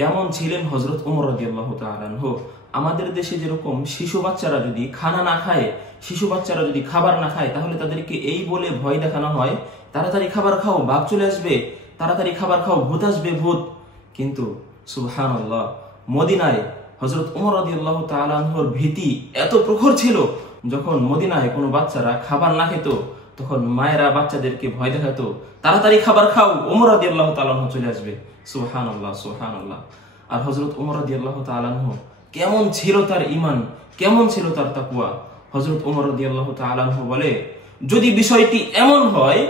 কেমন ছিলেন হযরত ওমর রাদিয়াল্লাহু তাআলা আনহু। আমাদের দেশে যেরকম শিশু বাচ্চারা যদি খানা না খায়, শিশু বাচ্চারা যদি খাবার না খায়, তাহলে তাদেরকে এই বলে ভয় দেখানো হয়, তাড়াতাড়ি খাবার খাও, বাপ চলে আসবে, তাড়াতাড়ি খাবার খাও, ভূত আসবে, ভূত। কিন্তু সুবহানাল্লাহ, মদিনায় হযরত ওমর রাদিয়াল্লাহু তাআলা আনহুর ভীতি এত প্রখর ছিল, যখন মদিনায় কোনো বাচ্চারা খাবার না খেত, তখন মায়েরা বাচ্চাদেরকে ভয় দেখাতো, তাড়াতাড়ি খাবার খাও, ওমর রাদিয়াল্লাহু তাআলা আনহু চলে আসবে। সুবহানাল্লাহ, সুবহানাল্লাহ। আর হযরত ওমর রাদিয়াল্লাহু তাআলা আনহু কেমন ছিল তার ঈমান, কেমন ছিল তার তাকওয়া। হযরত ওমর রাদিয়াল্লাহু তাআলা আনহু বলে, যদি বিষয়টি এমন হয়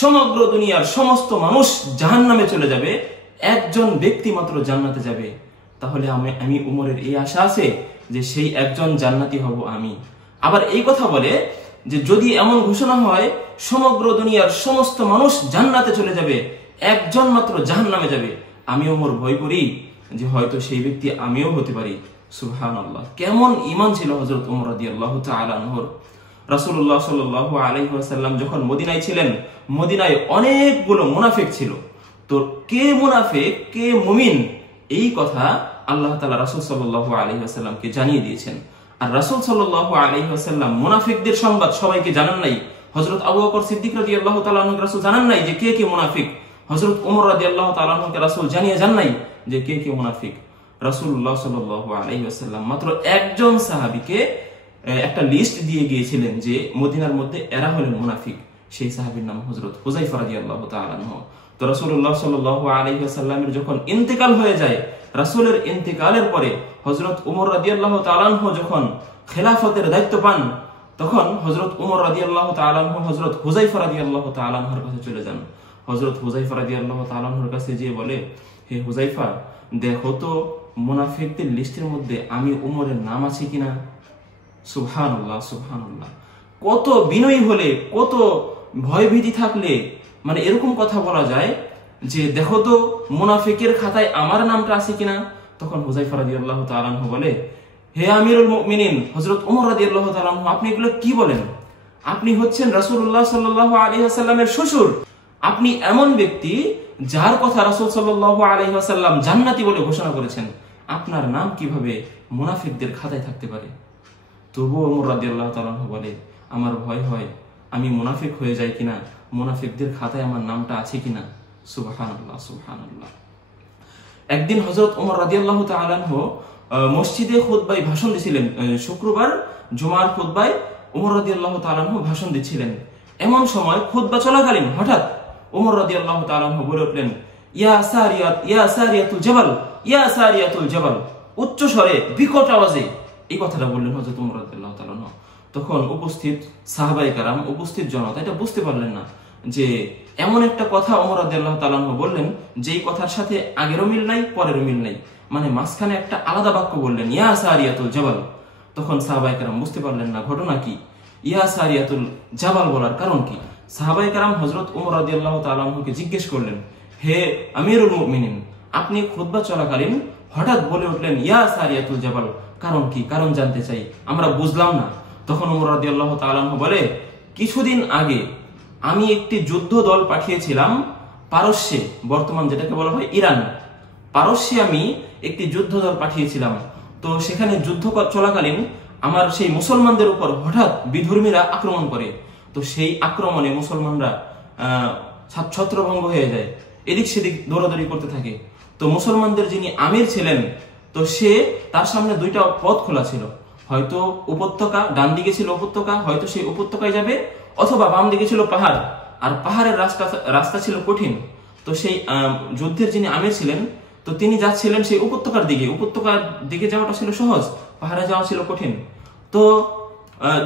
সমগ্র দুনিয়ার সমস্ত মানুষ জাহান্নামে চলে যাবে, একজন ব্যক্তি মাত্র জান্নাতে যাবে, তাহলে আমি উমরের এই আশা আছে যে সেই একজন জান্নাতি হব আমি। আবার এই কথা বলে যে যদি এমন ঘোষণা হয় সমগ্র দুনিয়ার সমস্ত মানুষ জান্নাতে চলে যাবে, একজন মাত্র জাহান্নামে যাবে, আমি ওমর ভয় করি যে হয়তো সেই ব্যক্তি আমিও হতে পারি। সুবহানাল্লাহ, কেমন ঈমান ছিল হযরত ওমর রাদিয়াল্লাহু তাআলা আনহুর। রাসূলুল্লাহ সাল্লাল্লাহু আলাইহি ওয়াসাল্লাম যখন মদিনায় ছিলেন, মদিনায় অনেকগুলো মুনাফিক ছিল। তো কে মুনাফিক কে মুমিন, এই কথা আল্লাহ তাআলা রাসূল সাল্লাল্লাহু আলাইহি ওয়াসাল্লামকে জানিয়ে দিয়েছেন। আর রাসূল সাল্লাল্লাহু আলাইহি ওয়াসাল্লাম মুনাফিকদের সংবাদ সবাইকে জানান নাই। হযরত আবু বকর সিদ্দিক রাদিয়াল্লাহু তাআলা আনহুকে রাসূল জানান নাই যে কে কে মুনাফিক। হযরত ওমর রাদিয়াল্লাহু তাআলা আনহুকে রাসূল জানিয়ে যান নাই যে কে কে মুনাফিক। রাসূলুল্লাহ সাল্লাল্লাহু আলাইহি ওয়াসাল্লাম মাত্র একজন সাহাবীকে একটা লিস্ট দিয়ে গিয়েছিলেন যে মদিনার মধ্যে এরা হলেন মুনাফিক। সেই সাহাবীর নাম হযরত হুযায়ফা রাদিয়াল্লাহু তাআলা আনহু। তো রাসূলুল্লাহ সাল্লাল্লাহু আলাইহি ওয়াসাল্লামের যখন ইন্তেকাল হয়ে যায়, রাসূলের ইন্তেকালের পরে হযরত ওমর রাদিয়াল্লাহু তাআলা আনহু যখন খেলাফতের দায়িত্ব পান, তখন হযরত ওমর রাদিয়াল্লাহু তাআলা আনহু হযরত হুযায়ফা রাদিয়াল্লাহু তাআলা আনহুর কাছে চলে যান। হযরত হুযায়ফা রাদিয়াল্লাহু তাআলা আনহুর কাছে গিয়ে বলে, হে হুযায়ফা, দেখো তো মুনাফিকদের লিস্টের মধ্যে আমি ওমরের নাম আছে কিনা। সুবহানাল্লাহ, সুবহানাল্লাহ। কত বিনয়ী হলে, কত ভয়ভীতি থাকলে মানে এরকম কথা বলা যায় যে দেখো তো মুনাফিকের খাতায় আমার নামটা আছে কিনা। তখন হুযায়ফা রাদিয়াল্লাহু তাআলা আনহু বলে, হে আমিরুল মুমিনিন হযরত ওমর রাদিয়াল্লাহু তাআলা আনহু, আপনি এগুলো কি বলেন? আপনি হচ্ছেন রাসূলুল্লাহ সাল্লাল্লাহু আলাইহি ওয়াসাল্লামের শ্বশুর, আপনি এমন ব্যক্তি যার কথা রাসূল সাল্লাল্লাহু আলাইহি ওয়াসাল্লাম জান্নাতি বলে ঘোষণা করেছেন, আপনার নাম কিভাবে মুনাফিকদের খাতায় থাকতে পারে? তবুও ওমর রাদিয়াল্লাহু তাআলা আনহু বলে, আমার ভয় হয় আমি মুনাফিক হয়ে যাই কিনা, মুনাফিকদের খাতায় আমার নামটা আছে কিনা। সুবহানাল্লাহ, সুবহানাল্লাহ। একদিন হযরত ওমর রাদিয়াল্লাহু তাআলা আনহু মসজিদে খুতবায় ভাষণ দিছিলেন। শুক্রবার জুমার খুতবায় ওমর রাদিয়াল্লাহু তাআলা আনহু ভাষণ দিচ্ছিলেন। এমন সময় খুতবা চলাকালীন হঠাৎ ওমর রাদিয়াল্লাহু তাআলা আনহু বলে উঠলেন, ইয়া সারিয়াতুল জাবাল, ইয়া সারিয়াতুল জাবাল। উচ্চ স্বরে বিকট আওয়াজে এই কথাটা বললেন হযরত ওমর রাদিয়াল্লাহু তাআলা আনহু। তখন উপস্থিত সাহাবায়ে কেরাম, উপস্থিত জনতা এটা বুঝতে পারলেন না যে এমন একটা কথা ওমর রাদিয়াল্লাহু তাআলা আনহু বললেন যেই কথার সাথে আগেরও মিল নাই, পরেরও মিল নাই, মানে মাঝখানে একটা আলাদা বাক্য বললেন, ইয়া সারিয়াতুল জাবাল। তখন সাহাবায়ে কেরাম বুঝতে পারলেন না ঘটনা কি, ইয়া সারিয়াতুল জাবাল বলার কারণ কি। সাহাবায়ে কেরাম হযরত ওমর রাদিয়াল্লাহু তাআলা আনহুকে জিজ্ঞেস করলেন, হে আমিরুল মুমিনিন, আপনি খুতবা চলাকালীন হঠাৎ বলে উঠলেন ইয়া সারিয়াতুল জাবাল, কারণ কি? কারণ জানতে চাই, আমরা বুঝলাম না। তখন ওমর রাদিয়াল্লাহু তাআলা আনহু বলে, কিছুদিন আগে আমি একটি যুদ্ধ দল পাঠিয়েছিলাম পারস্যে, বর্তমান যেটাকে বলা হয় ইরান, পারস্যে আমি একটি যুদ্ধ দল পাঠিয়েছিলাম। তো সেখানে যুদ্ধ চলাকালীন আমার সেই মুসলমানদের উপর হঠাৎ বিধর্মীরা আক্রমণ করে। তো সেই আক্রমণে মুসলমানরা ছত্রভঙ্গ হয়ে যায়, এদিক সেদিক দৌড়াদৌড়ি করতে থাকে। তো মুসলমানদের যিনি আমির ছিলেন, তো সে তার সামনে দুইটা পথ খোলা ছিল, হয়তো উপত্যকা, ডান দিকে ছিল উপত্যকা, হয়তো সেই উপত্যকায় যাবে, অথবা বাম দিকে ছিল পাহাড়, আর পাহাড়ের রাস্তা ছিল কঠিন। তো সেই যুদ্ধের যিনি আমির ছিলেন, তো তিনি যাচ্ছিলেন সেই উপত্যকার দিকে যাওয়াটা ছিল সহজ, পাহাড়ে যাওয়া ছিল কঠিন। তো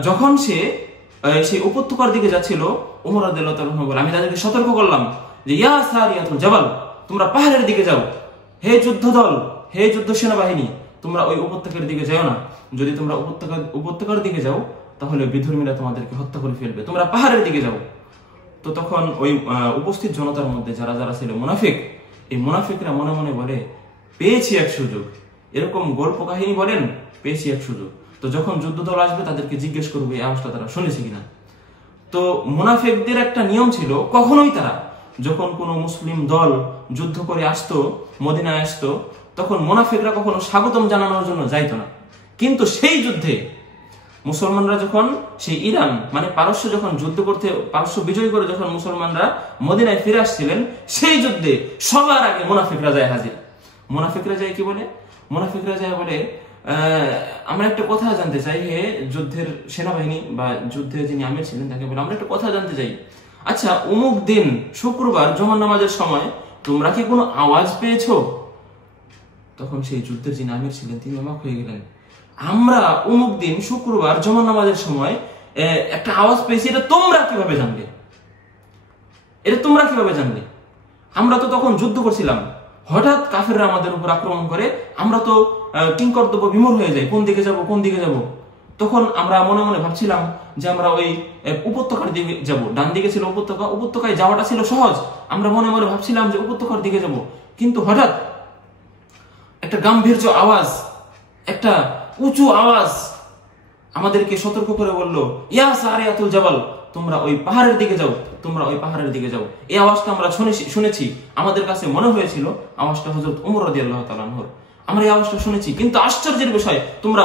যখন সে সেই উপত্যকার দিকে যাচ্ছিল, ওমর রাদিয়াল্লাহু তাআলা আনহু বলে, আমি তাদেরকে সতর্ক করলাম যে ইয়া সারিয়াতুল জাবাল, তোমরা পাহাড়ের দিকে যাও, হে যুদ্ধ দল, হে যুদ্ধ সেনাবাহিনী, তোমরা ওই উপত্যকার দিকে যাও না। যদি তোমরা উপত্যকার দিকে যাও তাহলে বিধর্মীরা তোমাদেরকে হত্যা করে ফেলবে, তোমরা পাহাড়ের দিকে যাও। তো তখন ওই উপস্থিত জনতার মধ্যে যারা যারা ছিল মুনাফিক, এই মুনাফিকরা মনে মনে বলে, পেয়েছি এক সুযোগ। এরকম গল্প কাহিনী বলেন, পেয়েছি এক সুযোগ। তো যখন যুদ্ধ দল আসবে তাদেরকে জিজ্ঞেস করবে এই আওয়াজটা তারা শুনেছে কিনা। তো মুনাফিকদের একটা নিয়ম ছিল, কখনোই তারা যখন কোনো মুসলিম দল যুদ্ধ করে আসতো, মদিনায় আসতো, তখন মুনাফিকরা কখনো স্বাগতম জানানোর জন্য যাইতো না। কিন্তু সেই যুদ্ধে মুসলমানরা যখন সেই ইরান মানে পারস্য যখন যুদ্ধ করতে, পারস্য বিজয় করে যখন মুসলমানরা মদিনায় ফিরে আসছিলেন, সেই যুদ্ধে সবার আগে মুনাফিকরা যায় হাজির। মুনাফিকরা যায় কি বলে? মুনাফিকরা যায় বলে, আমরা একটা কথা জানতে চাই, হে যুদ্ধের সেনাবাহিনী বা যুদ্ধে যিনি আমির ছিলেন তাকে বলে, আমরা একটা কথা জানতে চাই, আচ্ছা অমুক দিন শুক্রবার জুমার নামাজের সময় তোমরা কি কোনো আওয়াজ পেয়েছো? তখন সেই যুদ্ধের যিনি আমির ছিলেন তিনি অবাক হয়ে গেলেন, আমরা অমুক দিন শুক্রবার জুমার নামাজের সময় একটা আওয়াজ পেয়েছি, এটা তোমরা কিভাবে জানলে? এটা তোমরা কিভাবে জানলে? আমরা তো তখন যুদ্ধ করছিলাম, হঠাৎ কাফেররা আমাদের উপর আক্রমণ করে, আমরা তো কিংকর্তব্য বিমূঢ় হয়ে যাই, কোন দিকে যাব কোন দিকে যাব। তখন আমরা মনে মনে ভাবছিলাম যে আমরা ওই উপত্যকার দিকে যাব, ডান দিকে ছিল উপত্যকা, উপত্যকায় যাওয়াটা ছিল সহজ, আমরা মনে মনে ভাবছিলাম যে উপত্যকার দিকে যাব। কিন্তু হঠাৎ একটা গাম্ভীর্য আওয়াজ, একটা উঁচু আওয়াজ আমাদেরকে সতর্ক করে বলল, ইয়া সারিয়াতুল জাবাল, তোমরা ওই পাহাড়ের দিকে যাও, তোমরা ওই পাহাড়ের দিকে যাও। এই আওয়াজটা আমরা শুনেছি, আমাদের কাছে মনে হয়েছিল আওয়াজটা হযরত ওমর রাদিয়াল্লাহু তাআলা আনহুর। আমরা এই আওয়াজটা শুনেছি, কিন্তু আশ্চর্যের বিষয়, তোমরা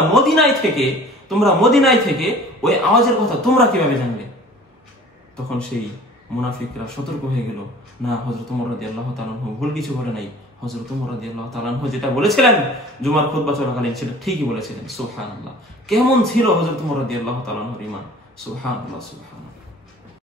মদিনায় থেকে ওই আওয়াজের কথা তোমরা কিভাবে জানলে? তখন সেই মুনাফিকরা সতর্ক হয়ে গেল, না, হযরত ওমর রাদিয়াল্লাহু তাআলা আনহু ভুল কিছু বলে নাই, হযরত ওমর রাদিয়াল্লাহু তাআলা আনহু যেটা বলেছিলেন জুমার খুতবা চলাকালীন সেটা ঠিকই বলেছিলেন। সুবহানাল্লাহ! কেমন ছিল হযরত ওমর রাদিয়াল্লাহু তাআলা আনহুর ঈমান! সুবহানাল্লাহ, সুবহানাল্লাহ।